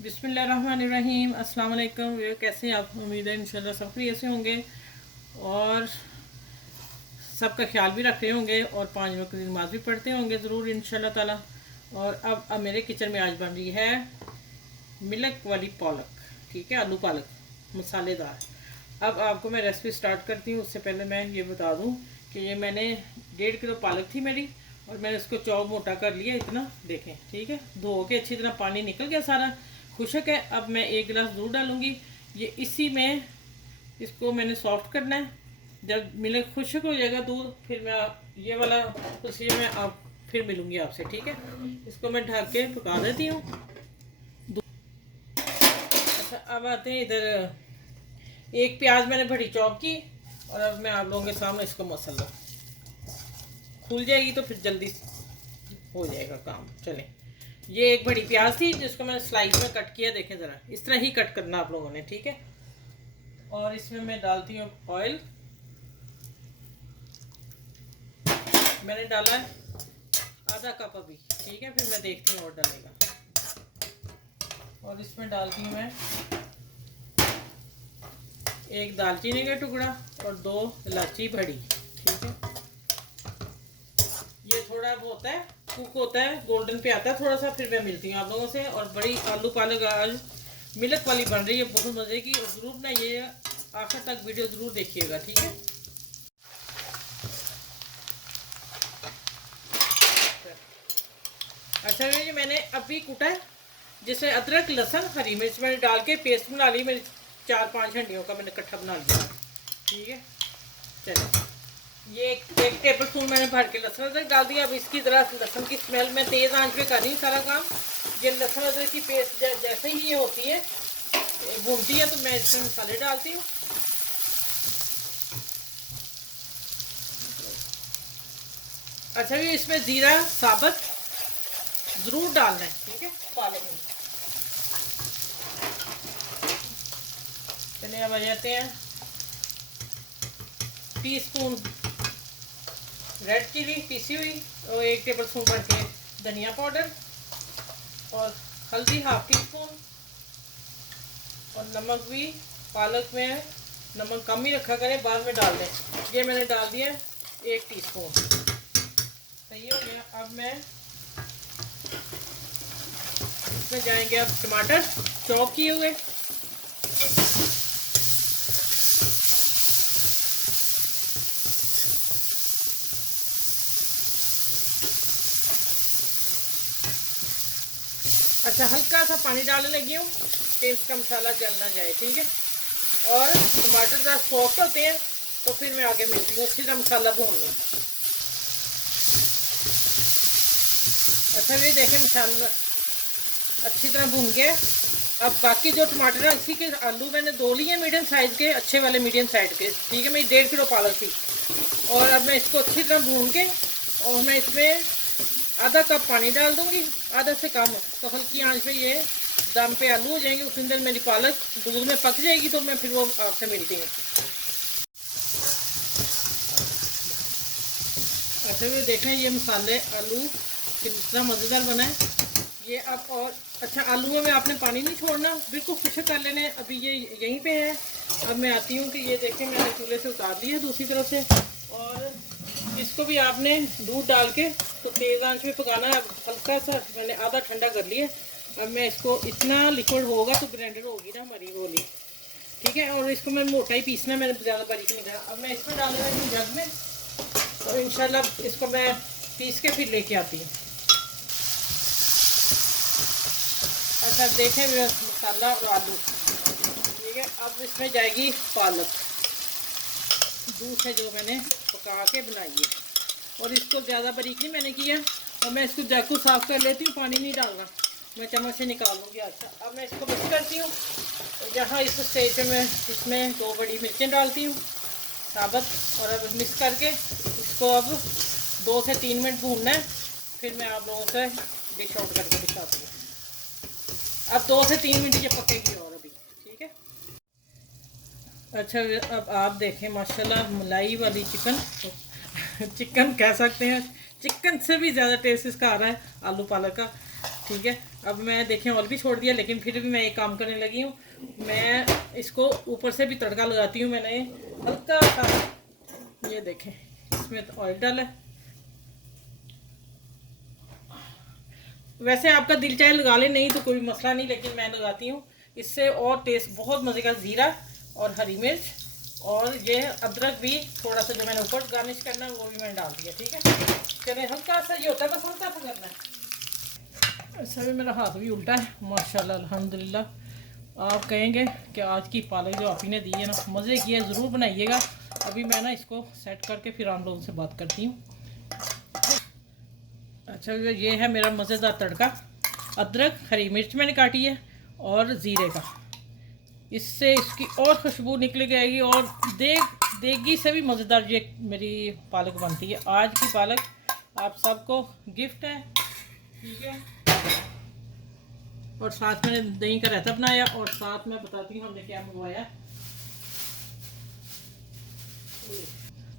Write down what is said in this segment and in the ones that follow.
बिस्मिल्लाहिर्रहमानिर्रहीम। अस्सलाम वालेकुम। कैसे हैं आप? उम्मीद है इंशाल्लाह सब खैरियत से होंगे और सबका ख्याल भी रख रहे होंगे और 5 वक्त की नमाज भी पढ़ते होंगे ज़रूर इंशाल्लाह ताला। और अब मेरे किचन में आज बन रही है मिल्क वाली पालक, ठीक है, आलू पालक मसालेदार। अब आपको मैं रेसिपी स्टार्ट करती हूँ। उससे पहले मैं ये बता दूँ कि ये मैंने 1.5 किलो पालक थी मेरी और मैंने इसको चौक मोटा कर लिया इतना, देखें, ठीक है। धो के अच्छी तरह पानी निकल गया सारा, खुशक है। अब मैं 1 गिलास दूध डालूँगी। ये इसी में इसको मैंने सॉफ्ट करना है। जब मिले खुशक हो जाएगा दूध, फिर मैं ये वाला प्रोसीजर में आप फिर मिलूँगी आपसे, ठीक है। इसको मैं ढक के पका देती हूँ। अच्छा, अब आते हैं इधर। एक प्याज मैंने बड़ी चॉप की और अब मैं आप लोगों के सामने इसको मसल लूँ। खुल जाएगी तो फिर जल्दी हो जाएगा काम। चलें, ये एक बड़ी प्याज थी जिसको मैंने स्लाइस में कट किया। देखें ज़रा, इस तरह ही कट करना आप लोगों ने, ठीक है। और इसमें मैं डालती हूँ ऑयल। मैंने डाला है आधा कप अभी, ठीक है। फिर मैं देखती हूँ और डालेगा। और इसमें डालती हूँ मैं एक दालचीनी का टुकड़ा और 2 इलायची बड़ी, ठीक है। ये थोड़ा बहुत है, कुक होता है, गोल्डन पे आता है थोड़ा सा। फिर मैं मिलती हूँ आप लोगों से। और बड़ी आलू पालक आज मिल्क वाली बन रही है, बहुत मज़े की। और ज़रूर ना ये आखिर तक वीडियो ज़रूर देखिएगा, ठीक है। अच्छा, ये मैंने अभी कूटा है, जिसमें अदरक, लहसुन, हरी मिर्च मैंने डाल के पेस्ट बना ली। मेरी 4-5 हंडियों का मैंने इकट्ठा बना लिया, ठीक है। चलो, ये एक टेबल स्पून मैंने भर के लहसुन अदरक डाल दिया। अब इसकी तरह लहसुन की स्मेल मैं तेज़ आंच पे कर रही हूँ सारा काम। ये लहसुन अदरक की पेस्ट जैसे ही ये होती है, भूनती है, तो मैं इसमें मसाले डालती हूँ। अच्छा, ये इसमें ज़ीरा साबुत ज़रूर डालना है, ठीक है, पालक में। चलिए, अब आ जाते हैं। टीस्पून रेड चिली पीसी हुई और 1 टेबल स्पून भर के धनिया पाउडर और हल्दी 1/2 टीस्पून। और नमक भी पालक में नमक कम ही रखा करें, बाद में डाल दें। ये मैंने डाल दिया 1 टीस्पून। सही हो गया। अब मैं इसमें जाएंगे अब टमाटर चॉप किए हुए। अच्छा, हल्का सा पानी डालने लगी हूँ कि इसका मसाला जल ना जाए, ठीक है। और टमाटर जब सॉफ्ट होते हैं तो फिर मैं आगे मिलती हूँ। अच्छी तरह मसाला भून लूँ। अच्छा, ये देखें, मसाला अच्छी तरह भून गया। अब बाकी जो टमाटर है, इसी के आलू मैंने 2 लिए मीडियम साइज़ के, अच्छे वाले मीडियम साइज़ के, ठीक है। मेरी 1.5 किलो पालक थी। और अब मैं इसको अच्छी तरह भून के और मैं इसमें आधा कप पानी डाल दूंगी, आधा से कम। तो हल्की आंच पे ये दम पे आलू हो जाएंगे। उतनी देर मेरी पालक दूध में पक जाएगी, तो मैं फिर वो आपसे मिलती हूँ। अच्छा, ये देखें, ये मसाले आलू कितना मज़ेदार बना है ये। अब और अच्छा, आलूओं में आपने पानी नहीं छोड़ना, बिल्कुल खुशक कर लेने। अभी ये यहीं पे है। अब मैं आती हूँ कि ये देखें, मैंने चूल्हे से उतार दी है दूसरी तरफ से। और इसको भी आपने दूध डाल के तो तेज़ आंच पे पकाना है। हल्का सा मैंने आधा ठंडा कर लिया। अब मैं इसको, इतना लिक्विड होगा तो ग्राइंडर होगी ना हमारी गोली, ठीक है। और इसको मैं मोटा ही पीसना, मैंने ज़्यादा बारीक नहीं करा। अब मैं इसमें डाल रहा हूँ जग में और इंशाल्लाह इसको मैं पीस के फिर लेके आती हूँ। अच्छा, देखें मेरा मसाला और आलू, ठीक है। अब इसमें जाएगी पालक दूध से जो मैंने पका के बनाई है। और इसको ज़्यादा बारीक नहीं मैंने किया। और मैं इसको जग को साफ़ कर लेती हूँ, पानी नहीं डालना, मैं चम्मच से निकाल लूँगी। अच्छा, अब मैं इसको मिक्स करती हूँ। यहाँ इस स्टेज पे मैं इसमें 2 बड़ी मिर्चें डालती हूँ साबुत। और अब मिक्स करके इसको अब 2 से 3 मिनट भूनना है। फिर मैं आप लोगों से डिश आउट करके दिखाती हूँ। अब 2 से 3 मिनट ये पकेगी और अभी, ठीक है। अच्छा, अब आप देखें, माशाल्लाह मलाई वाली चिकन चिकन कह सकते हैं, चिकन से भी ज़्यादा टेस्ट इसका आ रहा है आलू पालक का, ठीक है। अब मैं देखें ऑयल भी छोड़ दिया, लेकिन फिर भी मैं एक काम करने लगी हूँ। मैं इसको ऊपर से भी तड़का लगाती हूँ। मैंने हल्का सा, ये देखें, इसमें तो ऑयल डाला है। वैसे आपका दिल चाहे लगा ले, नहीं तो कोई मसला नहीं, लेकिन मैं लगाती हूँ। इससे और टेस्ट बहुत मज़े का, ज़ीरा और हरी मिर्च और ये अदरक भी थोड़ा सा जो मैंने ऊपर गार्निश करना है वो भी मैंने डाल दिया। ठीक है, चले, हल्का सा ये होता है, बस हल्का सा करना है। अच्छा, भी मेरा हाथ भी उल्टा है, माशाल्लाह अल्हम्दुलिल्लाह। आप कहेंगे कि आज की पालक जो आप ही ने दी है ना, मज़े की है, ज़रूर बनाइएगा। अभी मैं ना इसको सेट करके फिर आप लोगों से बात करती हूँ। अच्छा, ये है मेरा मज़ेदार तड़का। अदरक, हरी मिर्च मैंने काटी है और ज़ीरे का, इससे इसकी और खुशबू निकल के आएगी। और देगी से भी मज़ेदार ये मेरी पालक बनती है। आज की पालक आप सबको गिफ्ट है। ठीक है, और साथ में दही का रायता बनाया, और साथ में बताती हूँ हमने क्या मंगवाया।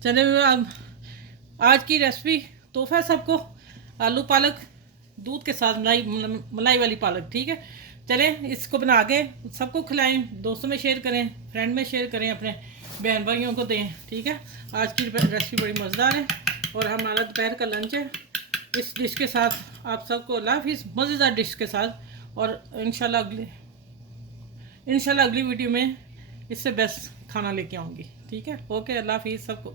चले, आज की रेसिपी तोहफा है सबको, आलू पालक दूध के साथ, मलाई मलाई वाली पालक। ठीक है, चलें इसको बना के सबको खिलाएं, दोस्तों में शेयर करें, फ्रेंड में शेयर करें, अपने बहन भाइयों को दें। ठीक है, आज की रेसिपी बड़ी मज़ेदार है और हमारा दोपहर का लंच है इस डिश के साथ। आप सबको अल्लाह हाफिज़, मज़ेदार डिश के साथ। और इंशाल्लाह अगली वीडियो में इससे बेस्ट खाना लेके आऊँगी। ठीक है, ओके, अल्लाह हाफिज़ सबको।